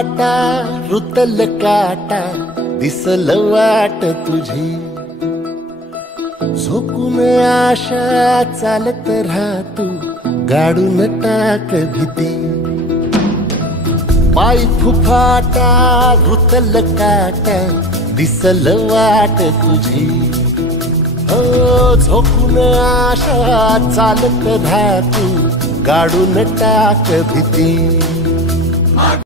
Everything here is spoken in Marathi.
फुफाटा रुतल काटा दिसल वाट तुझी झोकून आशा चालत राहतू गाडून टाक भीती पाय फुफाटा रुतल काटा दिसल वाट तुझी हो झोकून आशा चालत राहतू गाडून टाक भीती